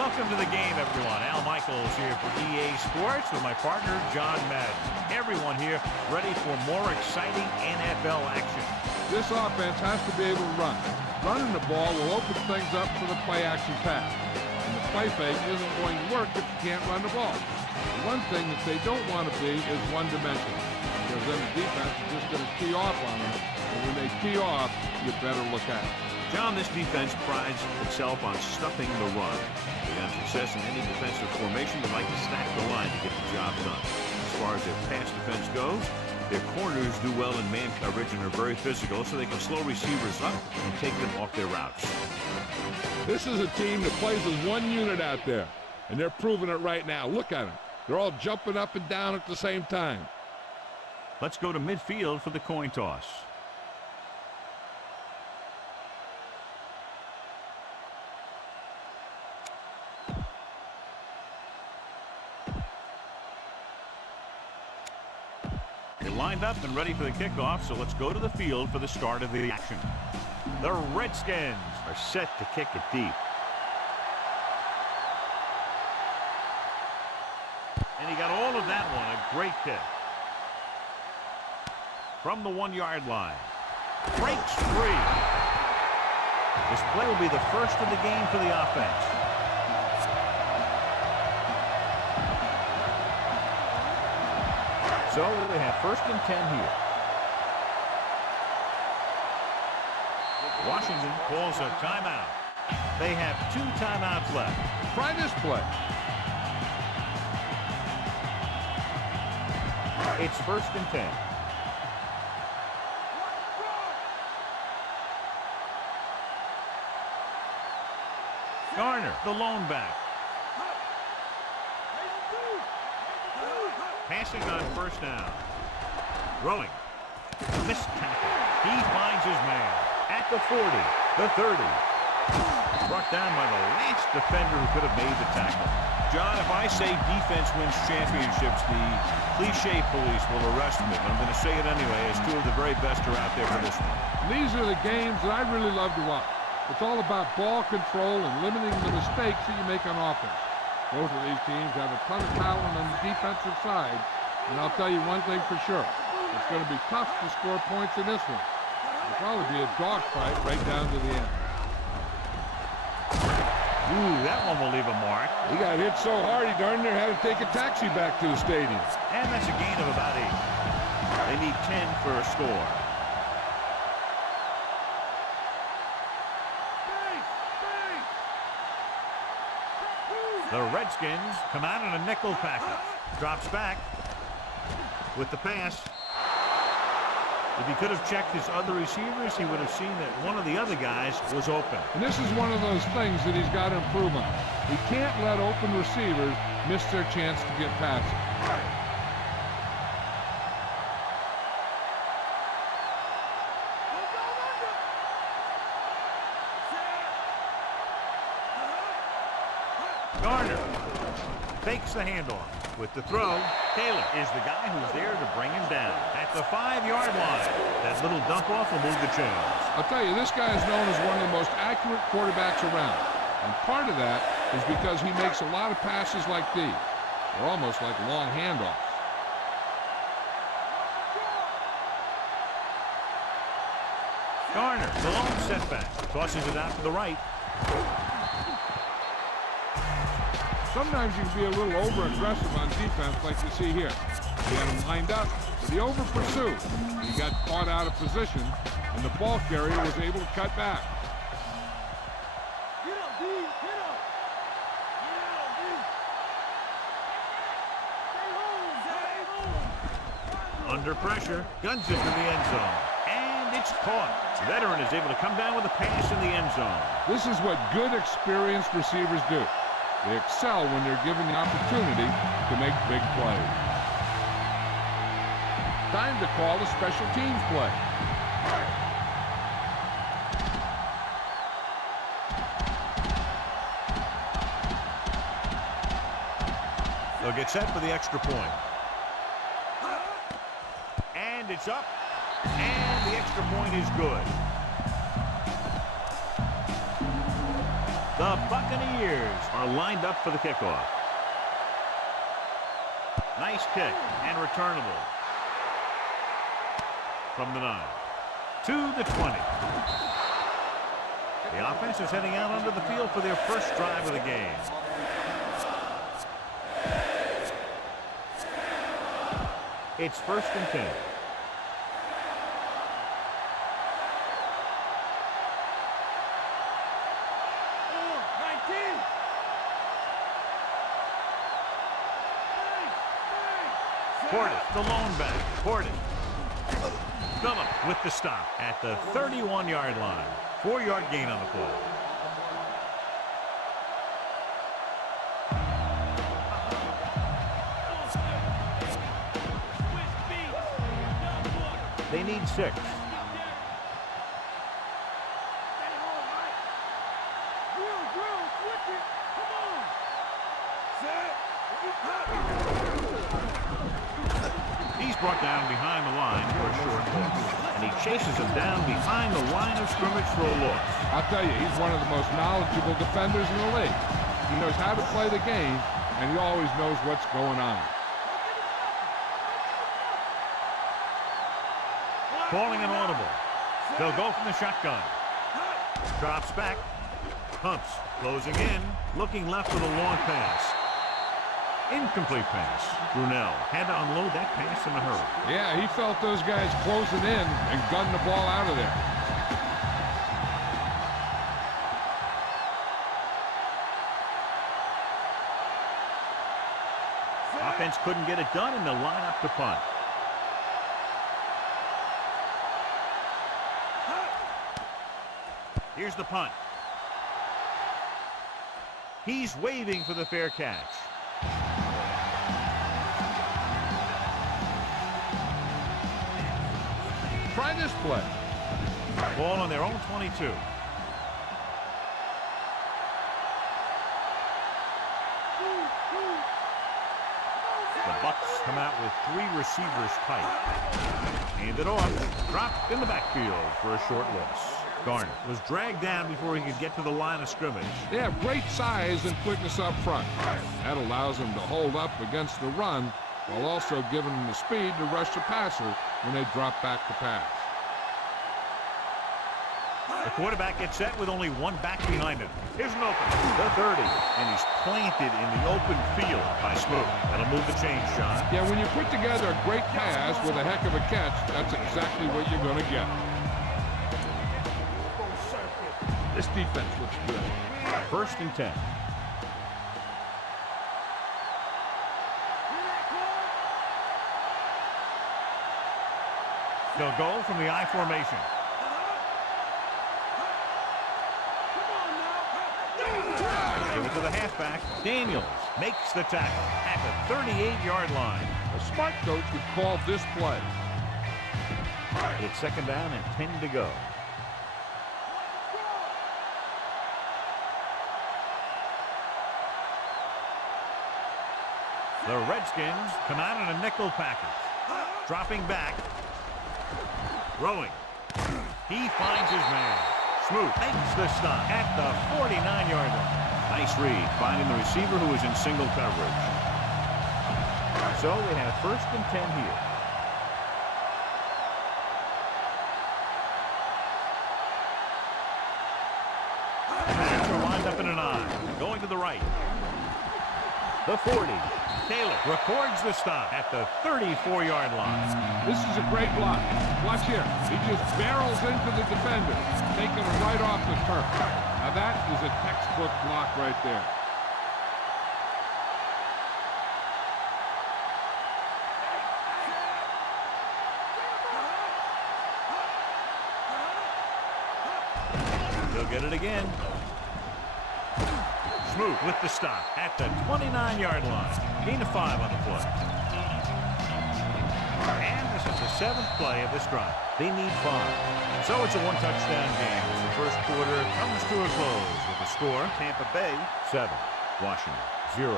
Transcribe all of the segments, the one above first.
Welcome to the game, everyone. Al Michaels here for EA Sports with my partner, John Madden. Everyone here ready for more exciting NFL action. This offense has to be able to run. Running the ball will open things up for the play-action pass. And the play fake isn't going to work if you can't run the ball. The one thing that they don't want to be is one-dimensional, because then the defense is just going to tee off on them. And when they tee off, you better look out. John, this defense prides itself on stuffing the run. They have success in any defensive formation. They like to stack the line to get the job done. As far as their pass defense goes, their corners do well in man coverage and are very physical, so they can slow receivers up and take them off their routes. This is a team that plays as one unit out there, and they're proving it right now. Look at them. They're all jumping up and down at the same time. Let's go to midfield for the coin toss. They're lined up and ready for the kickoff, so let's go to the field for the start of the action. The Redskins are set to kick it deep. And he got all of that one. A great kick. From the 1-yard line. Breaks free. This play will be the first of the game for the offense. So we have 1st and 10 here. Washington calls a timeout. They have 2 timeouts left. Try this play. It's 1st and 10. Garner, the lone back. Passing on 1st down. Throwing. Missed tackle. He finds his man at the 40, the 30. Brought down by the last defender who could have made the tackle. John, if I say defense wins championships, the cliche police will arrest me. But I'm going to say it anyway, as 2 of the very best are out there for this one. These are the games that I really love to watch. It's all about ball control and limiting the mistakes that you make on offense. Both of these teams have a ton of talent on the defensive side, and I'll tell you one thing for sure. It's going to be tough to score points in this one. It'll probably be a dogfight right down to the end. Ooh, that one will leave a mark. He got hit so hard he darn near had to take a taxi back to the stadium. And that's a gain of about 8. They need 10 for a score. The Redskins come out in a nickel package. Drops back with the pass. If he could have checked his other receivers, he would have seen that one of the other guys was open. And this is one of those things that he's got to improve on. He can't let open receivers miss their chance to get past him. Garner fakes the handoff. With the throw, Taylor is the guy who's there to bring him down. At the 5-yard line, that little dump-off will move the chains. I'll tell you, this guy is known as one of the most accurate quarterbacks around. And part of that is because he makes a lot of passes like these. They're almost like long handoffs. Garner, the long setback, tosses it out to the right. Sometimes you can be a little over-aggressive on defense like you see here. He had him lined up, but he over-pursued. He got caught out of position, and the ball carrier was able to cut back. Under pressure, guns it to the end zone. And it's caught. The veteran is able to come down with a pass in the end zone. This is what good, experienced receivers do. They excel when they're given the opportunity to make big plays. Time to call a special teams play. They'll get set for the extra point. And it's up. And the extra point is good. The Buccaneers are lined up for the kickoff. Nice kick and returnable. From the 9 to the 20. The offense is heading out onto the field for their first drive of the game. It's 1st and 10. Portis, the lone back. Portis. Phillips with the stop at the 31-yard line. 4-yard gain on the play. They need 6. He's brought down behind the line for a short loss. And he chases him down behind the line of scrimmage for a loss. I'll tell you, he's one of the most knowledgeable defenders in the league. He knows how to play the game, and he always knows what's going on. Calling an audible. They'll go from the shotgun. Drops back. Pumps. Closing in. Looking left with a long pass. Incomplete pass. Brunell had to unload that pass in a hurry. Yeah, he felt those guys closing in and gunned the ball out of there. Offense couldn't get it done, and they'll line up to punt. Here's the punt. He's waving for the fair catch. Try this play. Ball on their own 22. The Bucs come out with 3 receivers tight. Handed off. Dropped in the backfield for a short loss. Garner was dragged down before he could get to the line of scrimmage. They have great size and quickness up front. That allows them to hold up against the run while also giving them the speed to rush the passer when they drop back to pass. The quarterback gets set with only one back behind him. Here's an open. The 30. And he's planted in the open field by Smoot. That'll move the chains, John. Yeah, when you put together a great pass with a heck of a catch, that's exactly what you're going to get. This defense looks good. 1st and 10. They'll go from the I formation. Give it to the halfback. Daniels makes the tackle at the 38-yard line. A smart coach would call this play. It's 2nd down and 10 to go. The Redskins come out in a nickel package. Dropping back. Throwing. He finds his man. Smoot makes the stop at the 49-yard line. Nice read, finding the receiver who is in single coverage. So they have 1st and 10 here. They're lined up in an I. Going to the right. The 40. Taylor records the stop at the 34-yard line. This is a great block. Watch here. He just barrels into the defender, taking him right off the turf. Now that is a textbook block right there. He'll get it again. Smoot with the stop at the 29-yard line. Gain of 5 on the play. And this is the 7th play of this drive. They need 5. So it's a one-touchdown game as the first quarter comes to a close with the score: Tampa Bay 7, Washington 0.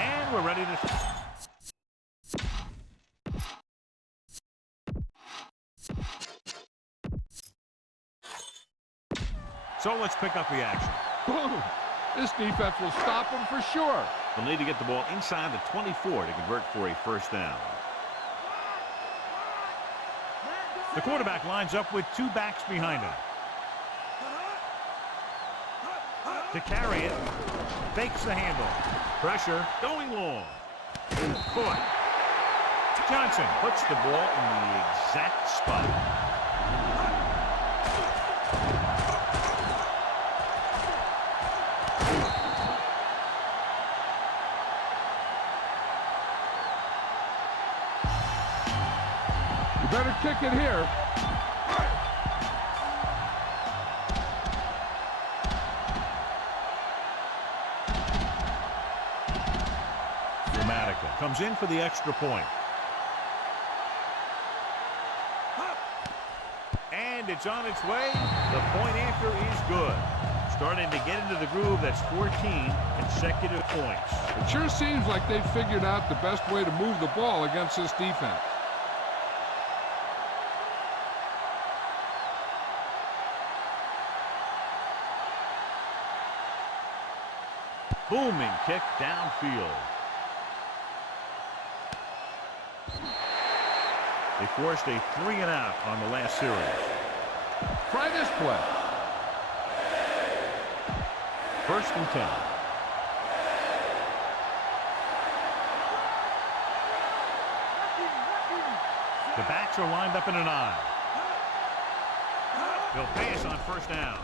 And we're ready to... So let's pick up the action. Boom! This defense will stop them for sure. They'll need to get the ball inside the 24 to convert for a first down. The quarterback lines up with two backs behind him. To carry it, fakes the handle. Pressure, going long. Caught. Johnson puts the ball in the exact spot. You better kick it here. Comes in for the extra point. And it's on its way. The point after is good. Starting to get into the groove. That's 14 consecutive points. It sure seems like they've figured out the best way to move the ball against this defense. Booming kick downfield. They forced a 3-and-out on the last series. Try this play. First and 10. The backs are lined up in an eye. He'll pass on first down.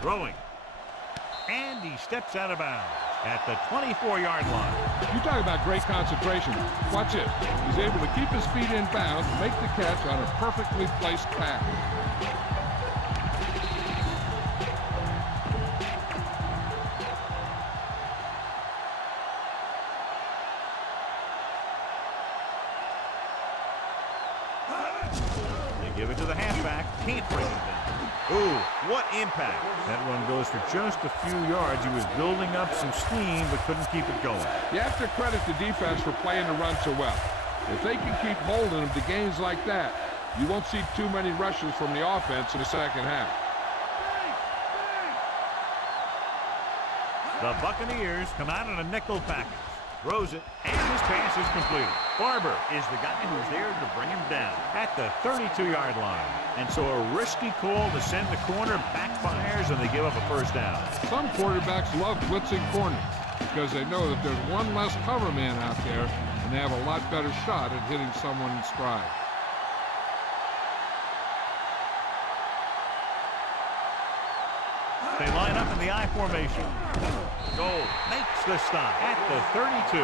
Throwing. And he steps out of bounds at the 24-yard line. You talk about great concentration. Watch it. He's able to keep his feet in bounds and make the catch on a perfectly placed pass. They give it to the halfback. Can't bring it down. Ooh, what impact. That one goes for just a few yards. He was building up some steam, but couldn't keep it going. You have to credit the defense for playing the run so well. If they can keep holding them to gains like that, you won't see too many rushes from the offense in the second half. The Buccaneers come out in a nickel package. Throws it, and his pass is completed. Barber is the guy who's there to bring him down at the 32-yard line. And so a risky call to send the corner backfires, and they give up a first down. Some quarterbacks love blitzing corners because they know that there's one less cover man out there, and they have a lot better shot at hitting someone in stride. They line up in the I formation. Gold makes the stop at the 32.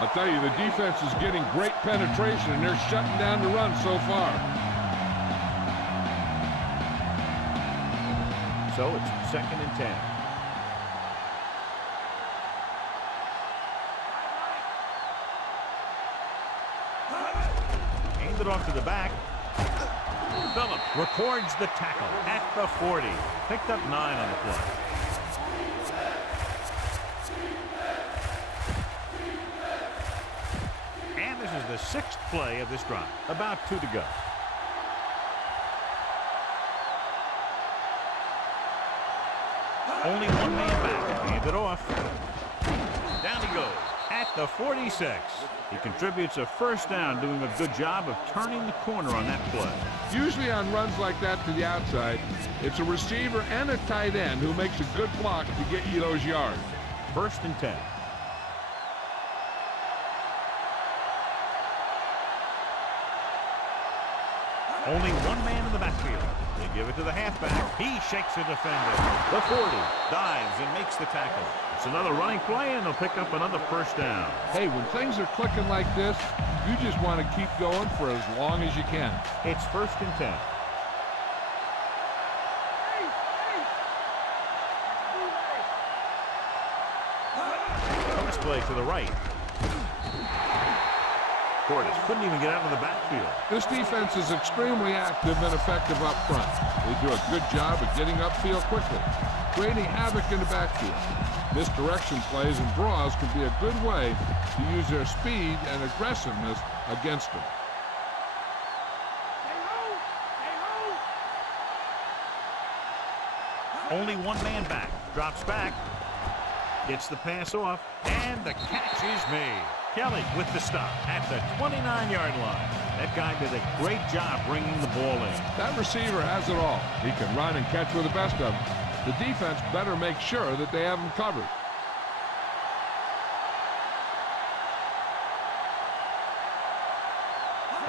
I'll tell you, the defense is getting great penetration, and they're shutting down the run so far. So it's second and 10. Hand it off to the back. Phillips records the tackle at the 40. Picked up 9 on the play. And this is the 6th play of this drive. About 2 to go. Only one man back. Hand it off. Down he goes at the 46. He contributes a first down, doing a good job of turning the corner on that play. Usually on runs like that to the outside, it's a receiver and a tight end who makes a good block to get you those yards. First and 10. Only one man in the backfield. They give it to the halfback. He shakes a defender. The 40 dives and makes the tackle. It's another running play, and they'll pick up another first down. Hey, when things are clicking like this, you just want to keep going for as long as you can. It's first and 10. Pass play to the right. Portis couldn't even get out of the backfield. This defense is extremely active and effective up front. They do a good job of getting upfield quickly, creating havoc in the backfield. Misdirection plays and draws can be a good way to use their speed and aggressiveness against them. Only one man back. Drops back. Gets the pass off. And the catch is made. Kelly with the stop at the 29-yard line. That guy did a great job bringing the ball in. That receiver has it all. He can run and catch with the best of them. The defense better make sure that they have him covered.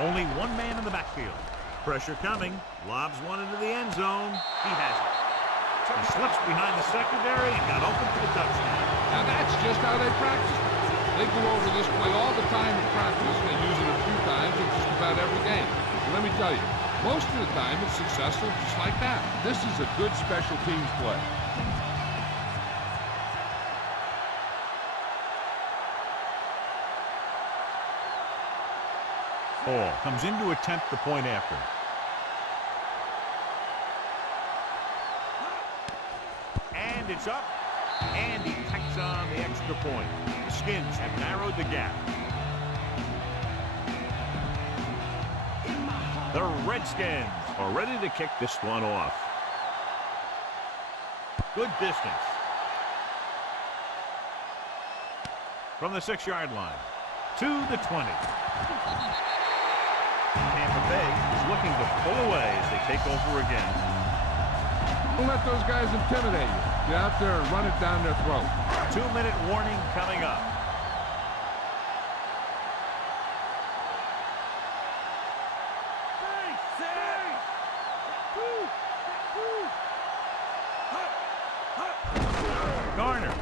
Only one man in the backfield. Pressure coming. Lobs one into the end zone. He has it. He slips behind the secondary and got open for the touchdown. Now that's just how they practice. They go over this play all the time in practice. They use it a few times in just about every game. And let me tell you, most of the time it's successful just like that. This is a good special teams play. Ball comes in to attempt the point after. And it's up. And he tacks on the extra point. The Skins have narrowed the gap. The Redskins are ready to kick this one off. Good distance. From the 6-yard line to the 20. Tampa Bay is looking to pull away as they take over again. Don't let those guys intimidate you. Get out there and run it down their throat. 2-minute warning coming up. Garner,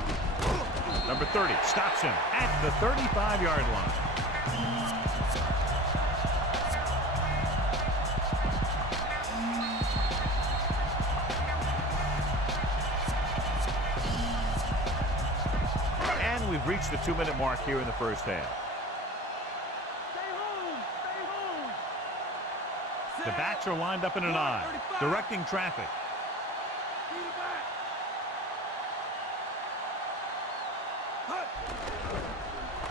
number 30, stops him at the 35-yard line. And we've reached the 2-minute mark here in the first half. The backs are lined up in an I, directing traffic.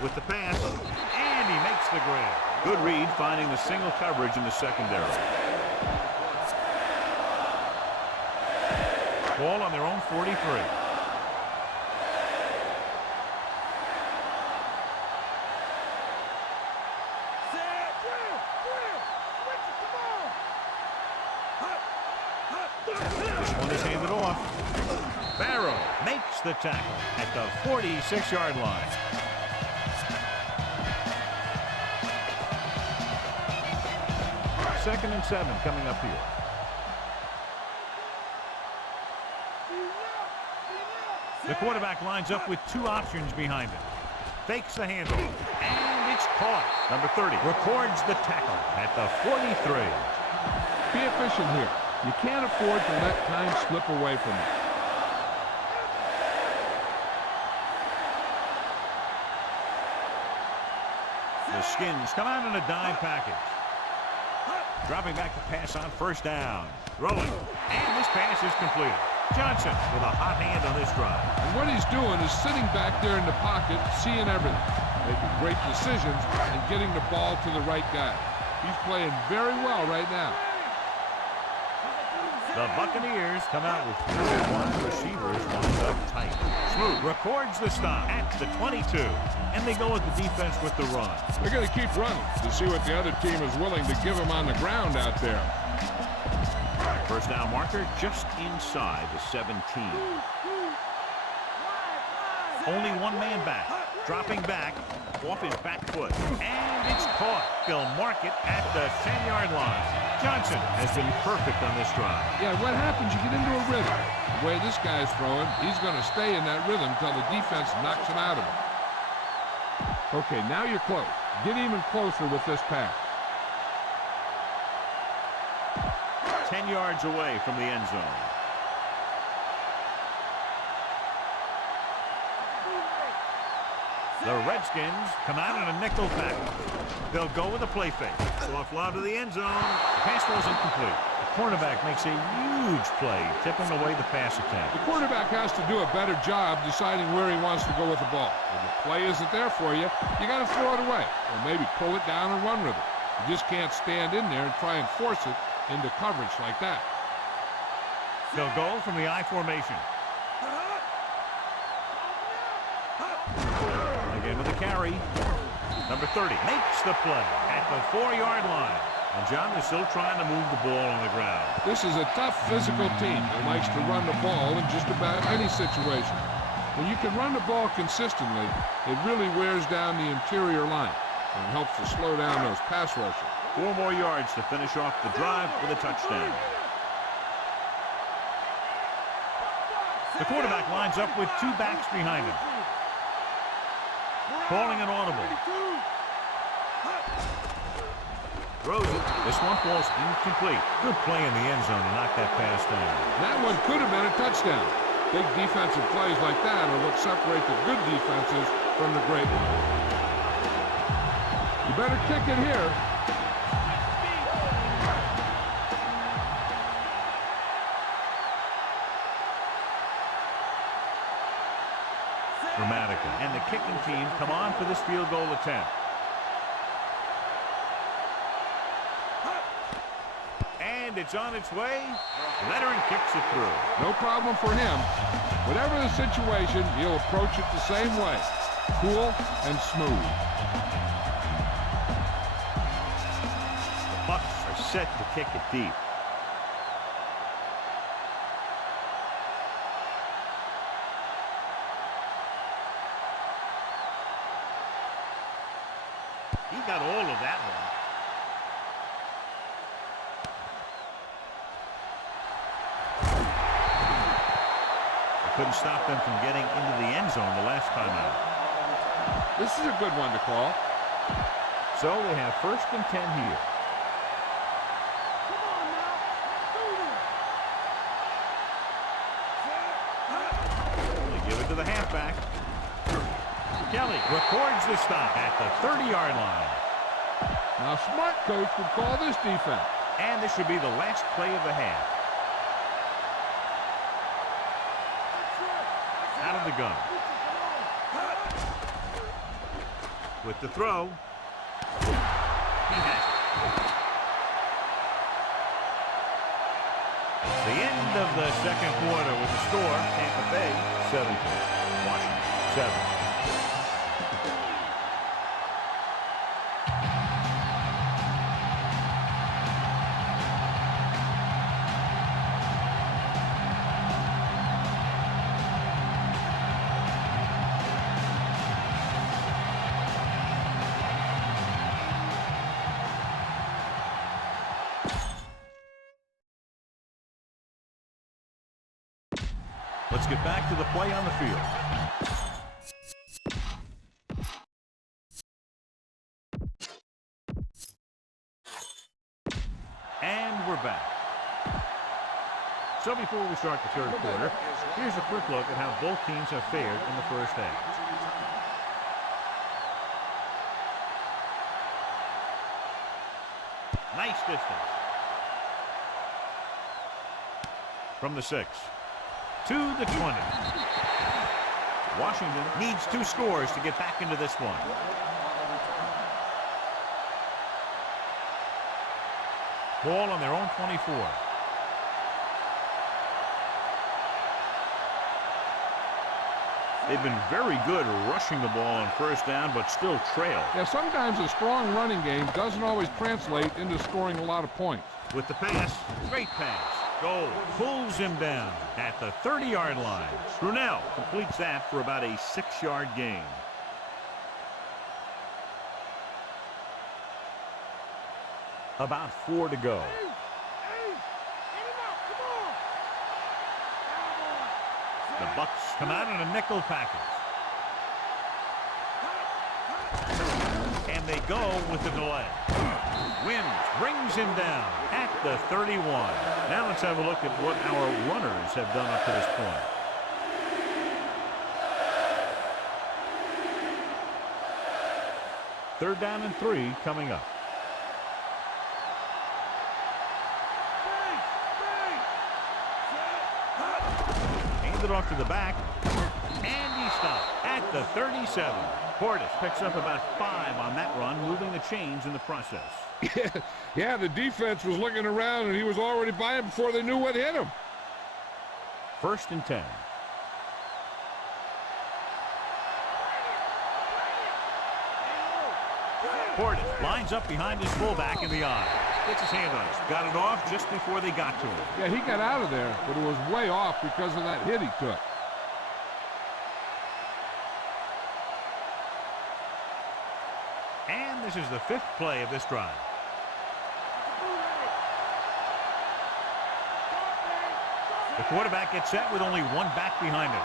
With the pass, and he makes the grab. Good read, finding the single coverage in the secondary. Ball on their own 43. This one is handed off. Barrow makes the tackle at the 46-yard line. Second and 7 coming up here. The quarterback lines up with two options behind him. Fakes the handoff, and it's caught. Number 30 records the tackle at the 43. Be efficient here. You can't afford to let time slip away from you. The Skins come out in a dime package. Dropping back to pass on first down. Throwing. And this pass is completed. Johnson with a hot hand on this drive. And what he's doing is sitting back there in the pocket, seeing everything. Making great decisions and getting the ball to the right guy. He's playing very well right now. The Buccaneers come out with 4 wide receivers lined up tight. Smoot records the stop at the 22. And they go with the defense with the run. They're going to keep running to see what the other team is willing to give them on the ground out there. First down marker just inside the 17. Only one man back. Dropping back off his back foot. And it's caught. They'll mark it at the 10-yard line. Johnson has been perfect on this drive. Yeah, what happens? You get into a rhythm. The way this guy's throwing, he's going to stay in that rhythm until the defense knocks him out of it. Okay, now you're close. Get even closer with this pass. 10 yards away from the end zone. The Redskins come out in a nickel package. They'll go with a play fake. Soft lob to the end zone. The pass was incomplete. The cornerback makes a huge play, tipping away the pass attempt. The quarterback has to do a better job deciding where he wants to go with the ball. When the play isn't there for you, you got to throw it away. Or maybe pull it down and run with it. You just can't stand in there and try and force it into coverage like that. They'll go from the I formation. Again with the carry. Number 30 makes the play at the 4-yard line. And John is still trying to move the ball on the ground. This is a tough physical team that likes to run the ball in just about any situation. When you can run the ball consistently, it really wears down the interior line and helps to slow down those pass rushers. 4 more yards to finish off the drive with a touchdown. The quarterback lines up with 2 backs behind him. Calling an audible. Throws it. This one falls incomplete. Good play in the end zone to knock that pass down. That one could have been a touchdown. Big defensive plays like that are what separate the good defenses from the great ones. You better kick it here. Dramatically. And the kicking team come on for this field goal attempt. And it's on its way. Leonard kicks it through. No problem for him. Whatever the situation, he'll approach it the same way. Cool and smooth. The Bucs are set to kick it deep. He got all of that one. Couldn't stop them from getting into the end zone the last time out. This is a good one to call. So they have 1st and 10 here. They give it to the halfback. Kelly records the stop at the 30-yard line. Now, smart coach would call this defense. And this should be the last play of the half. Out of the gun. With the throw. He has it. The end of the second quarter with the score. Tampa Bay 17. Washington 7. Let's get back to the play on the field. And we're back. So before we start the third quarter, here's a quick look at how both teams have fared in the first half. Nice distance. From the 6. To the 20. Washington needs 2 scores to get back into this one. Ball on their own 24. They've been very good rushing the ball on 1st down, but still trail. Yeah, sometimes a strong running game doesn't always translate into scoring a lot of points. With the pass, great pass. Goal pulls him down at the 30-yard line. Brunell completes that for about a 6-yard gain. About 4 to go. The Bucs come out in a nickel package. And they go with the delay. Wins, brings him down at the 31. Now let's have a look at what our runners have done up to this point. Third down and 3 coming up. Hands it off to the back. And he stopped at the 37. Portis picks up about 5 on that run, moving the chains in the process. Yeah, the defense was looking around, and he was already by him before they knew what hit him. First and 10. Portis lines up behind his fullback in the eye. Gets his hand on it. Got it off just before they got to him. Yeah, he got out of there, but it was way off because of that hit he took. And this is the 5th play of this drive. The quarterback gets set with only one back behind him.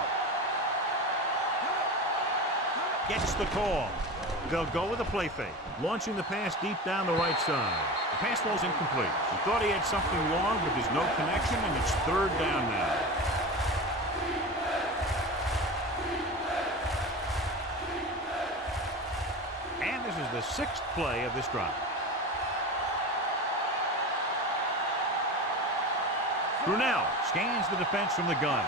Gets the call. They'll go with a play fake. Launching the pass deep down the right side. The pass ball's incomplete. He thought he had something long, but there's no connection, and it's 3rd down now. And this is the 6th play of this drive. Brunell scans the defense from the gun.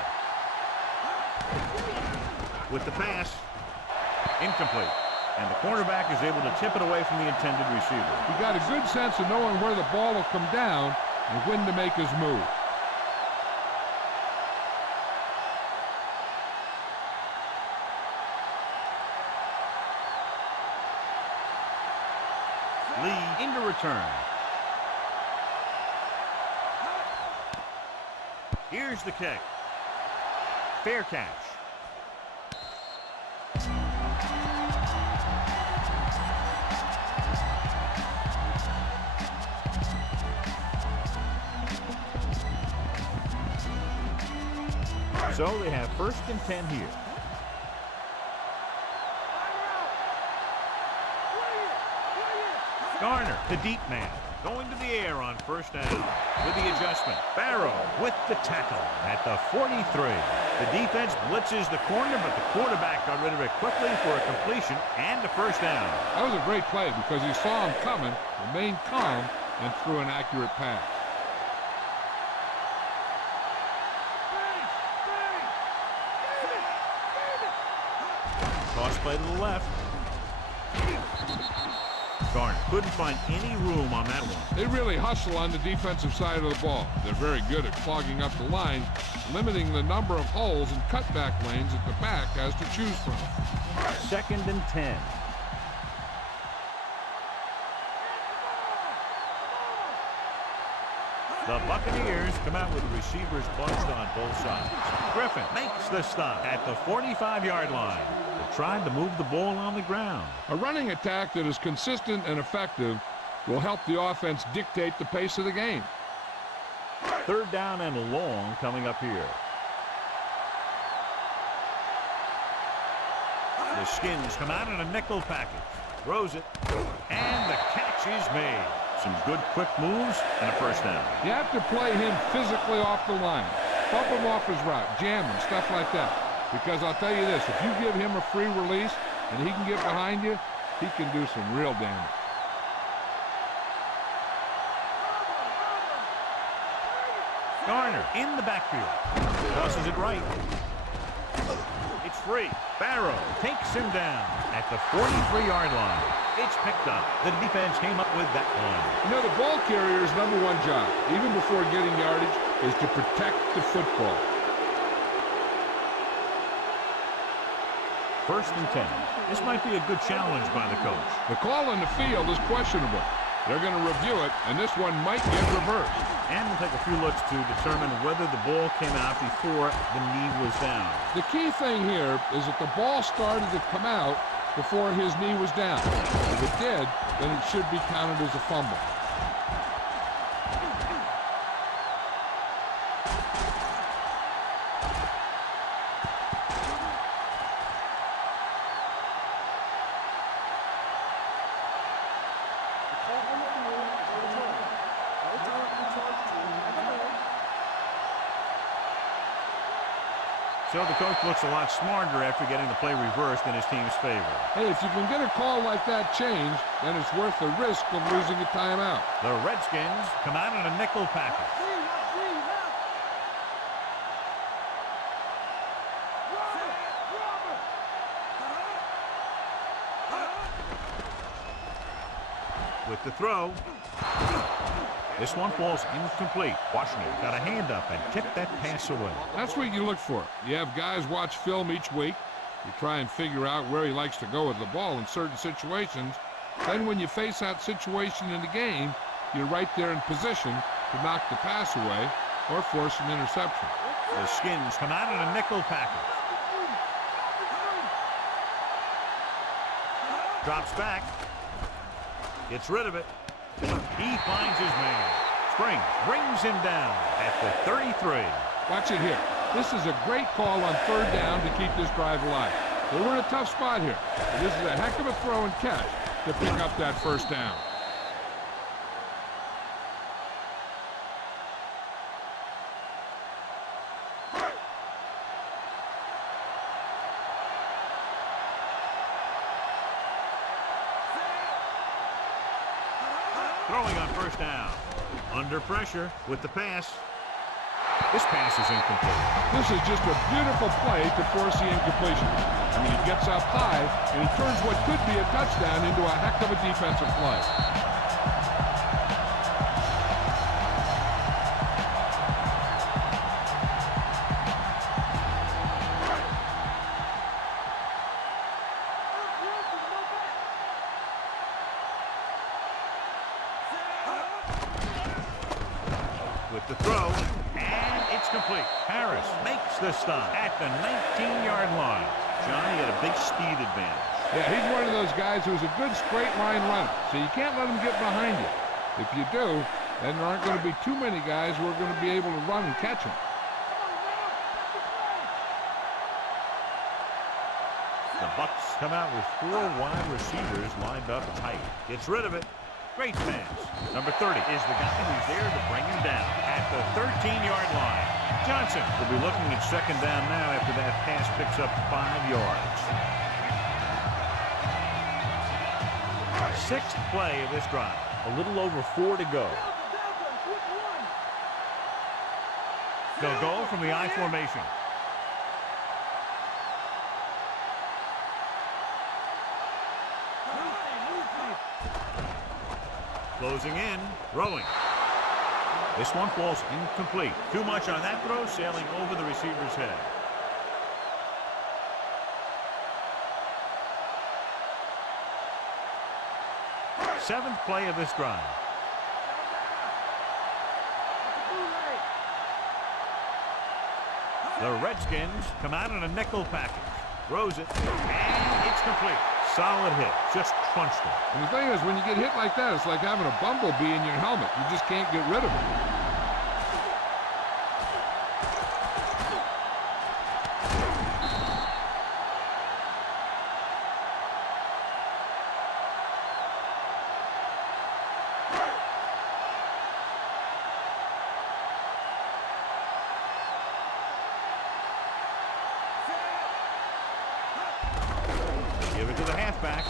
With the pass, incomplete. And the cornerback is able to tip it away from the intended receiver. He got a good sense of knowing where the ball will come down and when to make his move. Lee into return. Here's the kick. Fair catch. So they have 1st and 10 here. Garner, the deep man, going to the air on 1st down. With the adjustment, Barrow with the tackle at the 43. The defense blitzes the corner, but the quarterback got rid of it quickly for a completion and a 1st down. That was a great play because he saw him coming, remained calm, and threw an accurate pass. Toss play to the left. Garner couldn't find any room on that one. They really hustle on the defensive side of the ball. They're very good at clogging up the line, limiting the number of holes and cutback lanes that the back has to choose from. 2nd and 10. The Buccaneers come out with the receivers bunched on both sides. Griffin makes the stop at the 45-yard line. They're trying to move the ball on the ground. A running attack that is consistent and effective will help the offense dictate the pace of the game. 3rd down and long coming up here. The Skins come out in a nickel package. Throws it. And the catch is made. Some good quick moves and a 1st down. You have to play him physically off the line. Bump him off his route, jam him, stuff like that. Because I'll tell you this, if you give him a free release and he can get behind you, he can do some real damage. Garner in the backfield. Tosses it right. It's free. Barrow takes him down at the 43-yard line. It's picked up. The defense came up with that one. You know, the ball carrier's #1 job, even before getting yardage, is to protect the football. 1st and 10. This might be a good challenge by the coach. The call on the field is questionable. They're going to review it, and this one might get reversed. And we'll take a few looks to determine whether the ball came out before the knee was down. The key thing here is that the ball started to come out before his knee was down. If it did, then it should be counted as a fumble. So the coach looks a lot smarter after getting the play reversed in his team's favor. Hey, if you can get a call like that changed, then it's worth the risk of losing a timeout. The Redskins come out in a nickel package. With the throw. This one falls incomplete. Washington got a hand up and tipped that pass away. That's what you look for. You have guys watch film each week. You try and figure out where he likes to go with the ball in certain situations. Then when you face that situation in the game, you're right there in position to knock the pass away or force an interception. The Skins come out in a nickel package. Drops back. Gets rid of it. He finds his man. Springs brings him down at the 33. Watch it here. This is a great call on third down to keep this drive alive. They were in a tough spot here. But this is a heck of a throw and catch to pick up that first down. Throwing on first down. Under pressure with the pass. This pass is incomplete. This is just a beautiful play to force the incompletion. I mean, he gets up high, and he turns what could be a touchdown into a heck of a defensive play. With the throw, and it's complete. Harris makes the stop at the 19-yard line. Johnny had a big speed advantage. Yeah, he's one of those guys who's a good straight line runner, so you can't let him get behind you. If you do, then there aren't going to be too many guys who are going to be able to run and catch him. The Bucs come out with 4 wide receivers lined up tight. Gets rid of it. Great pass. Number 30 is the guy who's there to bring him down at the 13-yard line. Johnson will be looking at second down now after that pass picks up 5 yards. 6th play of this drive. A little over 4 to go. They'll go from the I formation. Closing in, throwing. This one falls incomplete. Too much on that throw, sailing over the receiver's head. Seventh play of this drive. The Redskins come out in a nickel package. Throws it, and it's complete. Solid hit. Just crunched him. And the thing is, when you get hit like that, it's like having a bumblebee in your helmet. You just can't get rid of it. Give it to the halfback.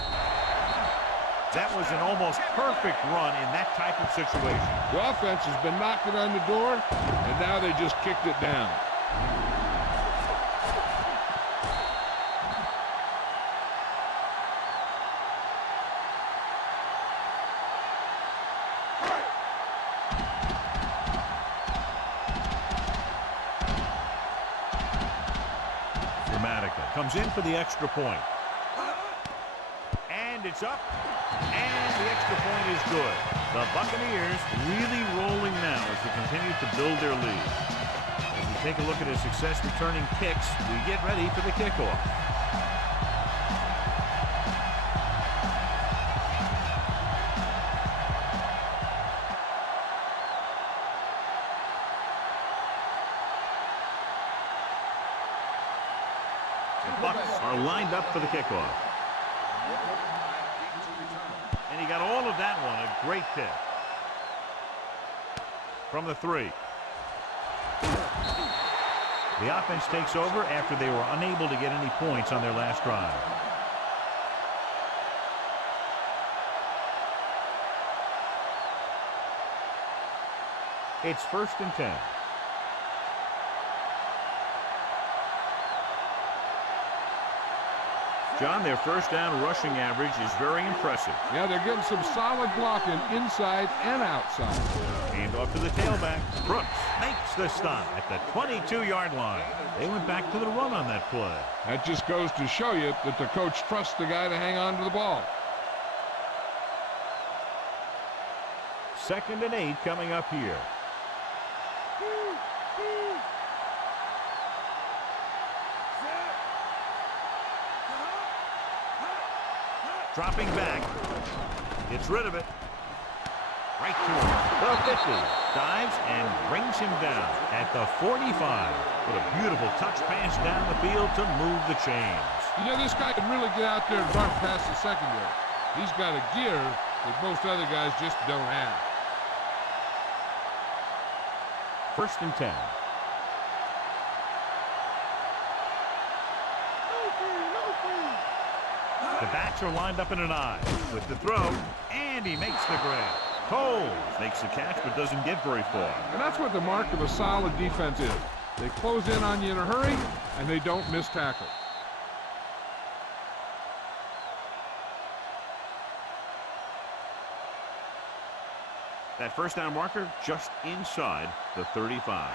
That was an almost perfect run in that type of situation. The offense has been knocking on the door, and now they just kicked it down. Dramatica comes in for the extra point. And it's up, and the extra point is good. The Buccaneers really rolling now as they continue to build their lead. As we take a look at his success returning kicks, we get ready for the kickoff. The Bucs are lined up for the kickoff. And he got all of that one, a great kick. From the 3. The offense takes over after they were unable to get any points on their last drive. It's 1st and 10. John, their first down rushing average is very impressive. Yeah, they're getting some solid blocking inside and outside. Hand off to the tailback. Brooks makes the stop at the 22-yard line. They went back to the run on that play. That just goes to show you that the coach trusts the guy to hang on to the ball. 2nd and 8 coming up here. Dropping back. Gets rid of it. Right to him. The 50. Dives and brings him down at the 45. What a beautiful touch pass down the field to move the chains. You know, this guy can really get out there and run past the secondary. He's got a gear that most other guys just don't have. 1st and 10. The backs are lined up in an I with the throw, and he makes the grab. Coles makes the catch but doesn't get very far. And that's what the mark of a solid defense is. They close in on you in a hurry, and they don't miss tackle. That first down marker just inside the 35.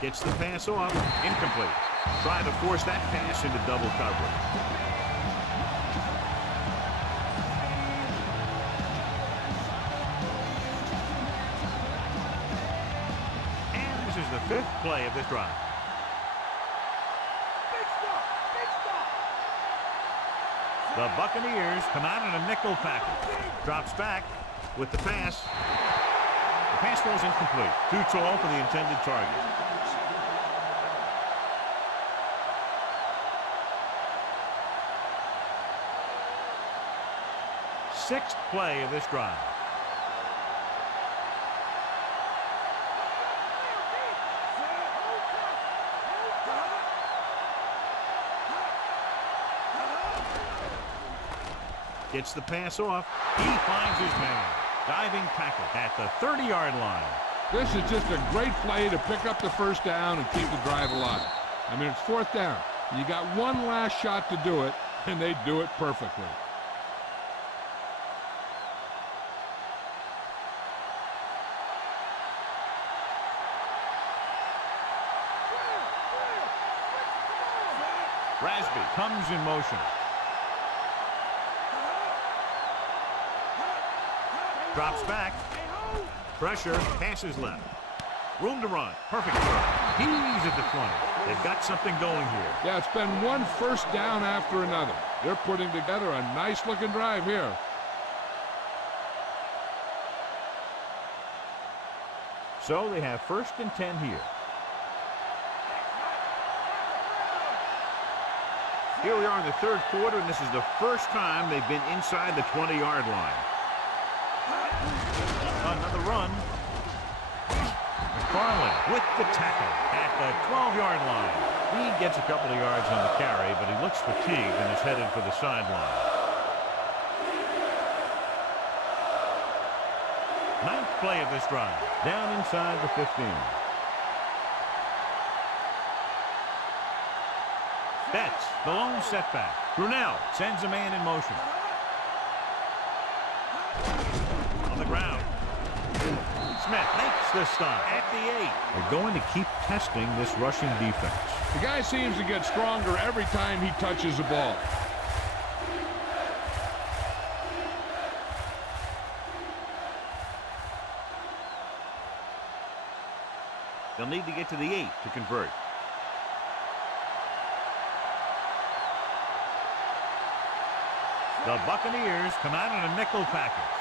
Gets the pass off. Incomplete. Try to force that pass into double coverage. And this is the 5th play of this drive. The Buccaneers come out in a nickel package. Drops back with the pass. The pass was incomplete. Too tall for the intended target. 6th play of this drive. Gets the pass off. He finds his man. Diving tackle at the 30-yard line. This is just a great play to pick up the first down and keep the drive alive. I mean, it's 4th down. You got one last shot to do it, and they do it perfectly. Rasby comes in motion. Drops back. Pressure. Passes left. Room to run. Perfect throw. He's at the 20. They've got something going here. Yeah, it's been one first down after another. They're putting together a nice-looking drive here. So they have 1st and 10 here. Here we are in the 3rd quarter, and this is the first time they've been inside the 20-yard line. Another run. McFarland with the tackle at the 12-yard line. He gets a couple of yards on the carry, but he looks fatigued and is headed for the sideline. 9th play of this drive. Down inside the 15. Betts, the lone setback. Brunell sends a man in motion. On the ground. Smith makes the stop at the 8. They're going to keep testing this rushing defense. The guy seems to get stronger every time he touches the ball. They'll need to get to the 8 to convert. The Buccaneers come out in a nickel package.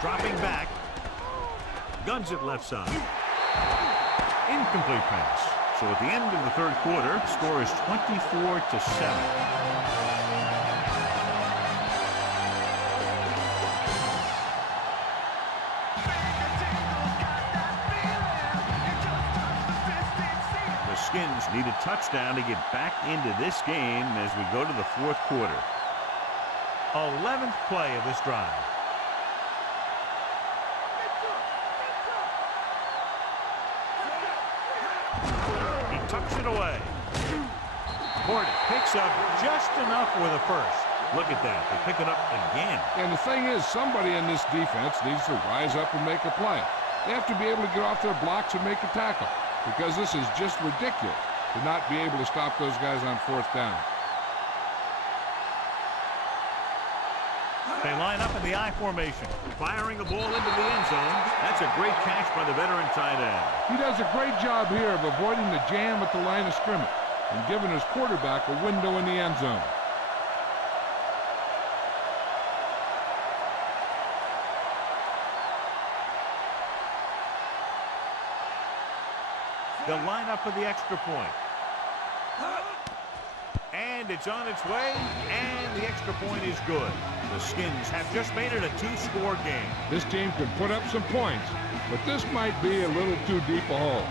Dropping back. Guns it left side. Incomplete pass. So at the end of the 3rd quarter, the score is 24-7. Skins need a touchdown to get back into this game as we go to the 4th quarter. 11th play of this drive. tucks it away. Porter picks up just enough with a first. Look at that. They pick it up again. And the thing is, somebody in this defense needs to rise up and make a play. They have to be able to get off their blocks and make a tackle, because this is just ridiculous to not be able to stop those guys on fourth down. They line up in the I formation, firing a ball into the end zone. That's a great catch by the veteran tight end. He does a great job here of avoiding the jam at the line of scrimmage and giving his quarterback a window in the end zone. They'll line up for the extra point. And it's on its way, and the extra point is good. The Skins have just made it a two-score game. This team can put up some points, but this might be a little too deep a hole.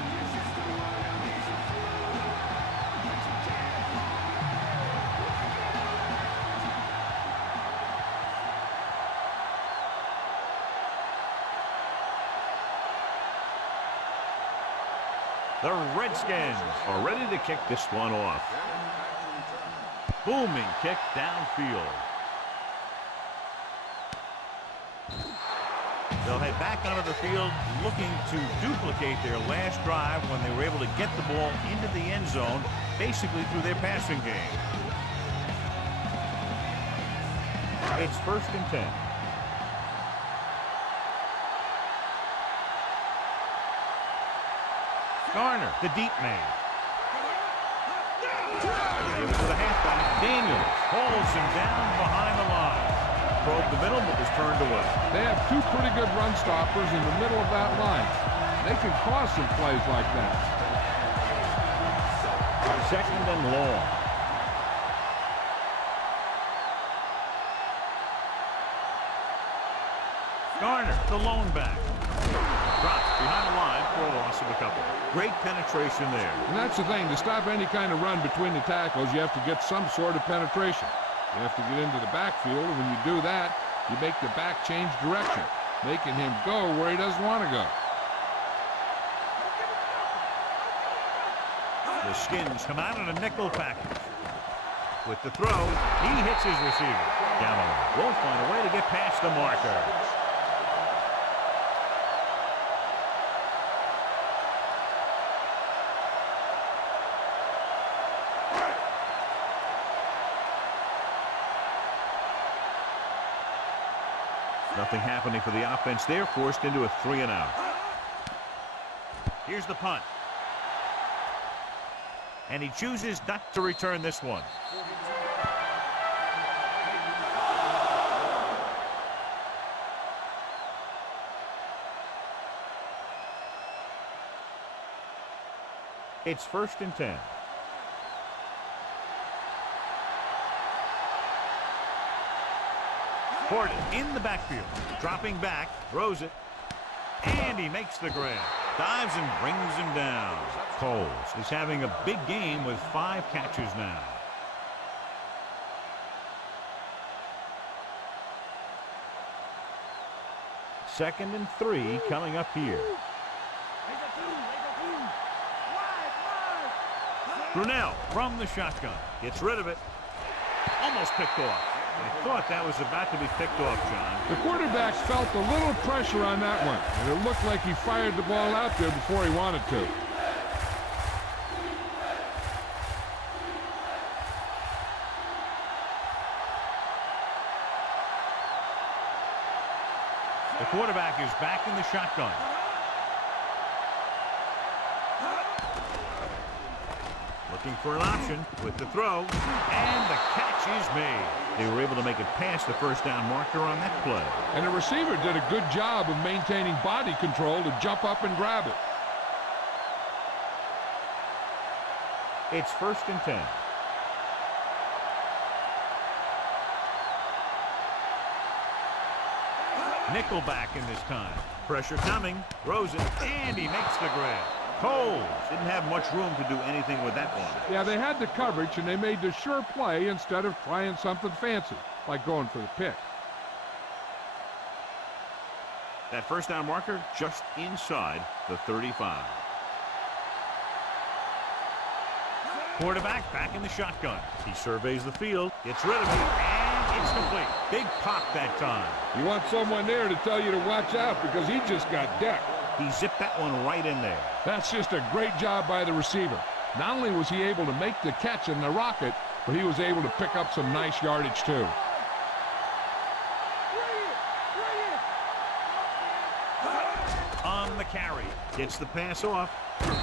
The Redskins are ready to kick this one off. Booming kick downfield. They'll head back onto the field looking to duplicate their last drive when they were able to get the ball into the end zone, basically through their passing game. It's 1st and 10. Garner, the deep man. Give it to the halfback. Daniels holds him down behind the line. Probed the middle, but was turned away. They have two pretty good run stoppers in the middle of that line. They can cause some plays like that. 2nd and long. Garner, the lone back. Dropped behind the line for a loss of a couple. Great penetration there. And that's the thing. To stop any kind of run between the tackles, you have to get some sort of penetration. You have to get into the backfield, and when you do that, you make the back change direction, making him go where he doesn't want to go. The Skins come out in a nickel package. With the throw, he hits his receiver. Galloway won't find a way to get past the marker. Nothing happening for the offense. They're forced into a 3-and-out. Here's the punt. And he chooses not to return this one. It's 1st and 10. Porter in the backfield, dropping back, throws it, and he makes the grab. Dives and brings him down. Coles is having a big game with 5 catches now. Second and 3 coming up here. Brunell from the shotgun. Gets rid of it. Almost picked off. I thought that was about to be picked off, John. The quarterback felt a little pressure on that one, and it looked like he fired the ball out there before he wanted to. The quarterback is back in the shotgun. Looking for an option with the throw, and the catch is made. They were able to make it past the first down marker on that play. And the receiver did a good job of maintaining body control to jump up and grab it. It's 1st and 10. Nickelback in this time. Pressure coming, throws it, and he makes the grab. Coles didn't have much room to do anything with that one. Yeah, they had the coverage, and they made the sure play instead of trying something fancy, like going for the pick. That first down marker just inside the 35. Quarterback back in the shotgun. He surveys the field, gets rid of it, and it's complete. Big pop that time. You want someone there to tell you to watch out because he just got decked. He zipped that one right in there. That's just a great job by the receiver. Not only was he able to make the catch in the rocket, but he was able to pick up some nice yardage too. On the carry. Gets the pass off.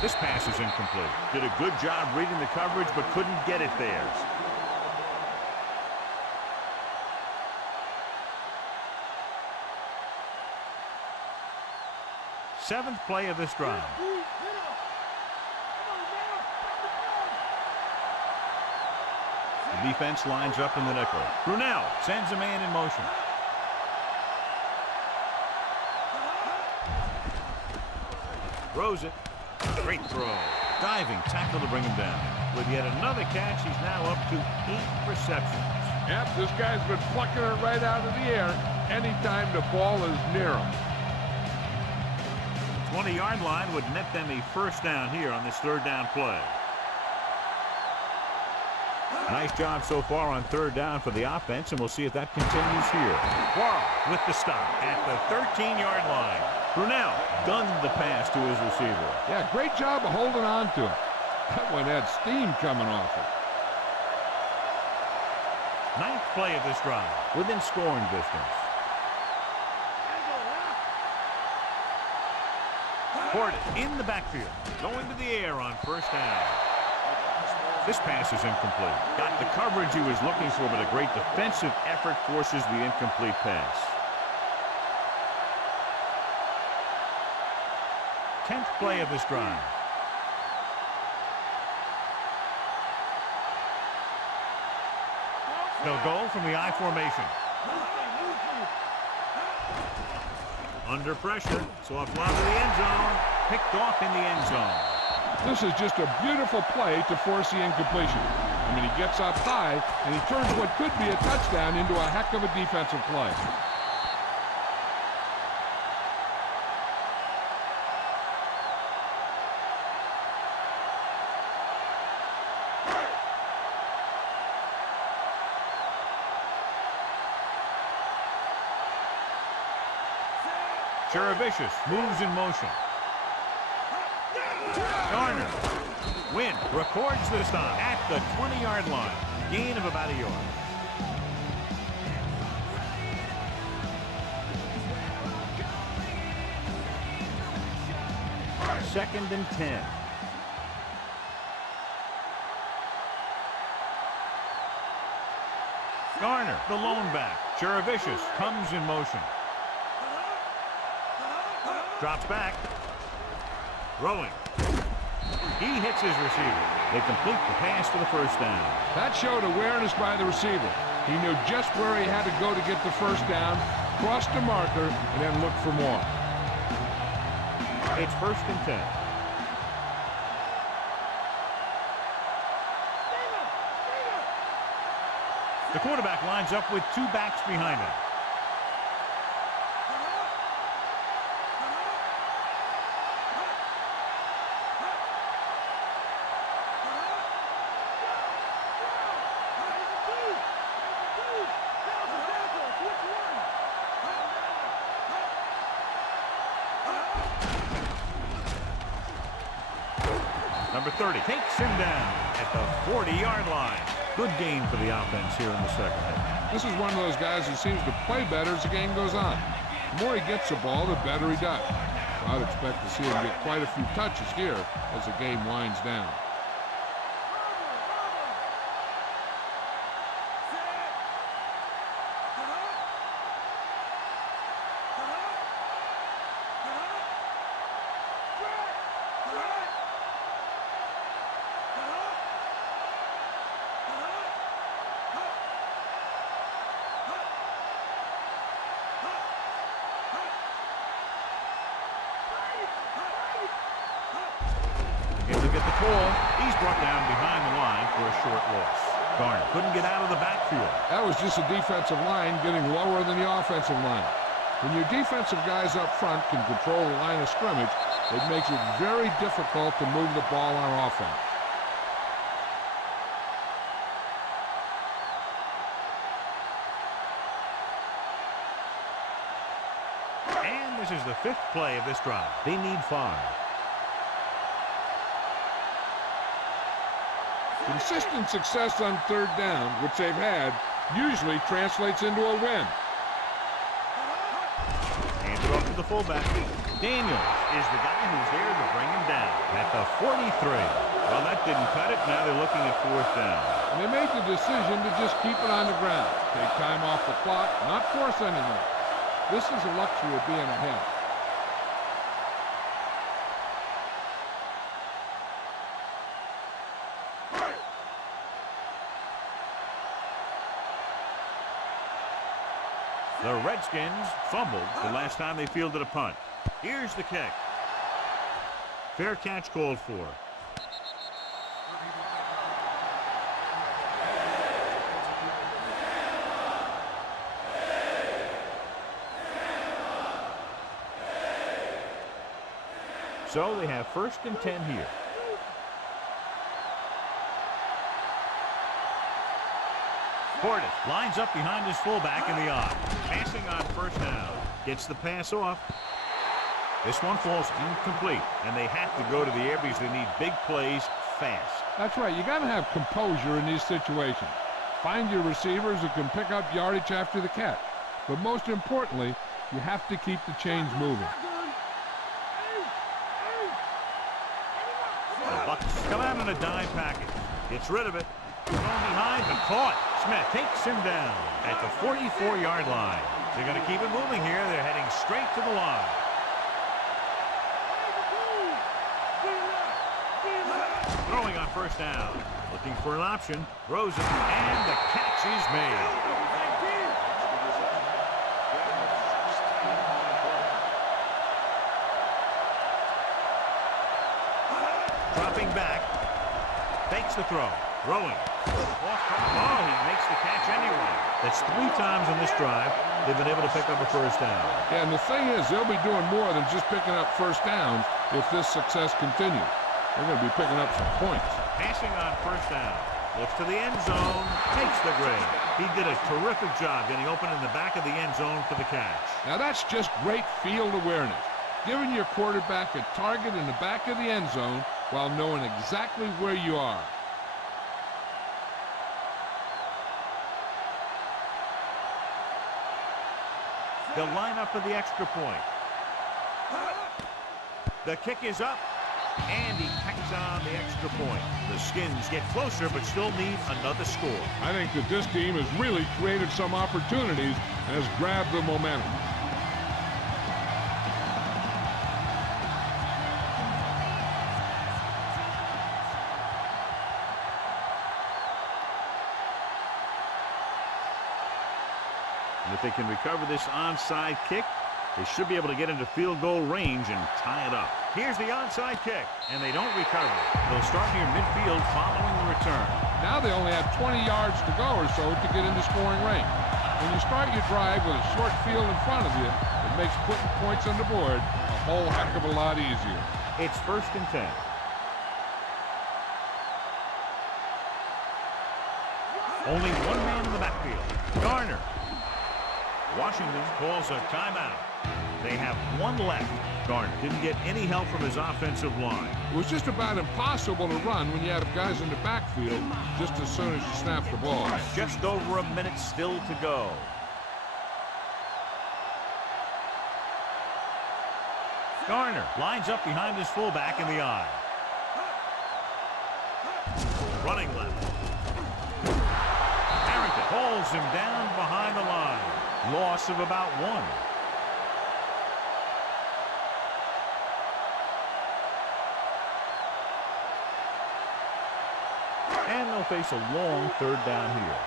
This pass is incomplete. Did a good job reading the coverage, but couldn't get it there. Seventh play of this drive. The defense lines up in the nickel. Brunell sends a man in motion. Throws it. Great throw. Diving tackle to bring him down. With yet another catch, he's now up to 8 receptions. Yep, this guy's been plucking it right out of the air anytime the ball is near him. 20-yard line would net them a first down here on this third down play. Nice job so far on third down for the offense, and we'll see if that continues here. Quarles with the stop at the 13-yard line. Brunell gunned the pass to his receiver. Yeah, great job of holding on to it. That one had steam coming off it. Ninth play of this drive, within scoring distance. Porter in the backfield, going to the air on first down. This pass is incomplete. Got the coverage he was looking for, but a great defensive effort forces the incomplete pass. 10th play of this drive. They'll go from the I formation. Under pressure, so a fly to the end zone. Picked off in the end zone. This is just a beautiful play to force the incompletion. I mean, he gets up high, and he turns what could be a touchdown into a heck of a defensive play. Cherevicius moves in motion. Garner. Wynn records the stop at the 20-yard line. Gain of about a yard. Second and 10. Garner, the lone back. Cherevicius comes in motion. Drops back. Throwing. He hits his receiver. They complete the pass for the first down. That showed awareness by the receiver. He knew just where he had to go to get the first down, crossed the marker, and then looked for more. It's first and 10. The quarterback lines up with two backs behind him. Number 30 takes him down at the 40-yard line. Good game for the offense here in the second half. This is one of those guys who seems to play better as the game goes on. The more he gets the ball, the better he does. I'd expect to see him get quite a few touches here as the game winds down. At the call, he's brought down behind the line for a short loss. Garner couldn't get out of the backfield. That was just a defensive line getting lower than the offensive line. When your defensive guys up front can control the line of scrimmage, it makes it very difficult to move the ball on offense. This is the 5th play of this drive. They need 5. Consistent success on 3rd down, which they've had, usually translates into a win. Hands it off to the fullback. Daniels is the guy who's there to bring him down at the 43. Well, that didn't cut it. Now they're looking at 4th down. And they made the decision to just keep it on the ground. Take time off the clock, not force anything. This is the luxury of being ahead. The Redskins fumbled the last time they fielded a punt. Here's the kick. Fair catch called for. So they have 1st and 10 here. Portis lines up behind his fullback in the I. Passing on 1st down. Gets the pass off. This one falls incomplete, and they have to go to the air because they need big plays fast. That's right. You got to have composure in these situations. Find your receivers who can pick up yardage after the catch. But most importantly, you have to keep the chains moving. The Bucs come out in a dime package. Gets rid of it. Thrown behind and caught. Smith takes him down at the 44-yard line. They're going to keep it moving here. They're heading straight to the line. Throwing on 1st down. Looking for an option. Throws it, and the catch is made. Dropping back. Fakes the throw. Throwing. Oh, he makes the catch anyway. That's 3 times on this drive they've been able to pick up a 1st down. Yeah, and the thing is, they'll be doing more than just picking up 1st downs if this success continues. They're going to be picking up some points. Passing on 1st down. Looks to the end zone. Takes the grade. He did a terrific job getting open in the back of the end zone for the catch. Now that's just great field awareness. Giving your quarterback a target in the back of the end zone while knowing exactly where you are. They'll line up for the extra point. The kick is up, and he tacks on the extra point. The Skins get closer, but still need another score. I think that this team has really created some opportunities and has grabbed the momentum. And if they can recover this onside kick, they should be able to get into field goal range and tie it up. Here's the onside kick, and they don't recover. They'll start near midfield following the return. Now they only have 20 yards to go or so to get into scoring range. When you start your drive with a short field in front of you, it makes putting points on the board a whole heck of a lot easier. It's 1st and 10. Only one man in the backfield. Garner. Washington calls a timeout. They have 1 left. Garner didn't get any help from his offensive line. It was just about impossible to run when you have guys in the backfield just as soon as you snap the ball. Just over a minute still to go. Garner lines up behind his fullback in the I. Running left. Harrington pulls him down behind the line. Loss of about 1. And they'll face a long 3rd down here.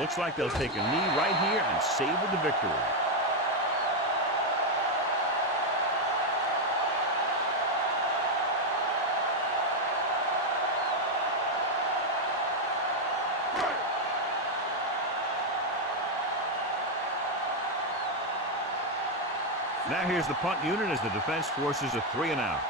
Looks like they'll take a knee right here and savor the victory. Now here's the punt unit as the defense forces a 3-and-out.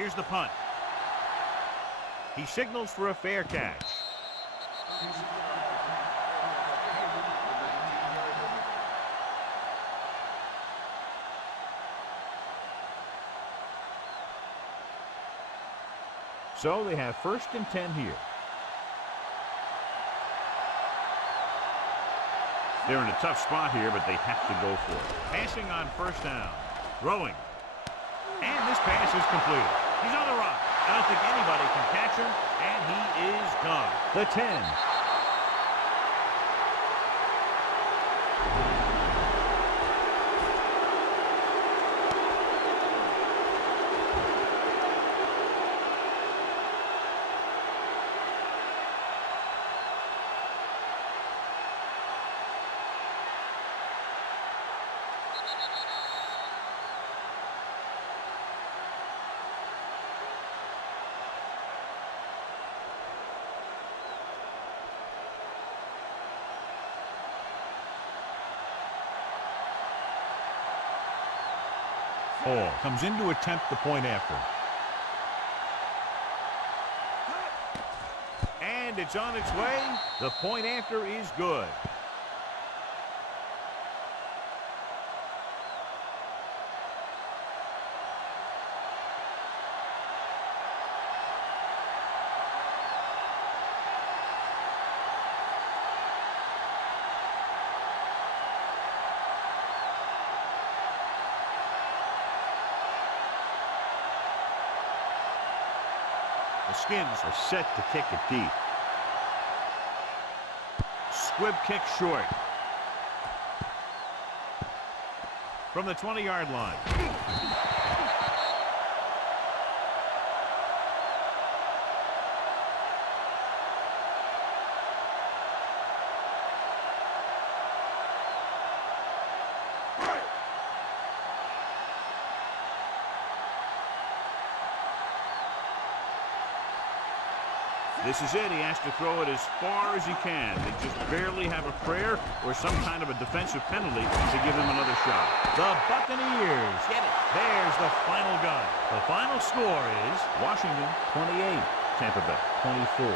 Here's the punt. He signals for a fair catch. So they have 1st and 10 here. They're in a tough spot here, but they have to go for it. Passing on 1st down. Throwing. And this pass is completed. He's on the run. I don't think anybody can catch him, and he is gone. The 10. Hall comes in to attempt the point after. And it's on its way. The point after is good. The Skins are set to kick it deep. Squib kick short. From the 20-yard line. This is it. He has to throw it as far as he can. They just barely have a prayer or some kind of a defensive penalty to give him another shot. The Buccaneers get it. There's the final gun. The final score is Washington 28, Tampa Bay 24.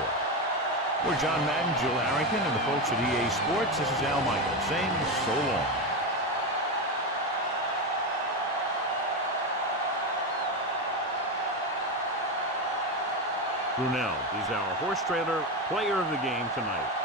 We're John Madden, Jill Harrington, and the folks at EA Sports. This is Al Michael saying so long. Brunel is our horse trailer player of the game tonight.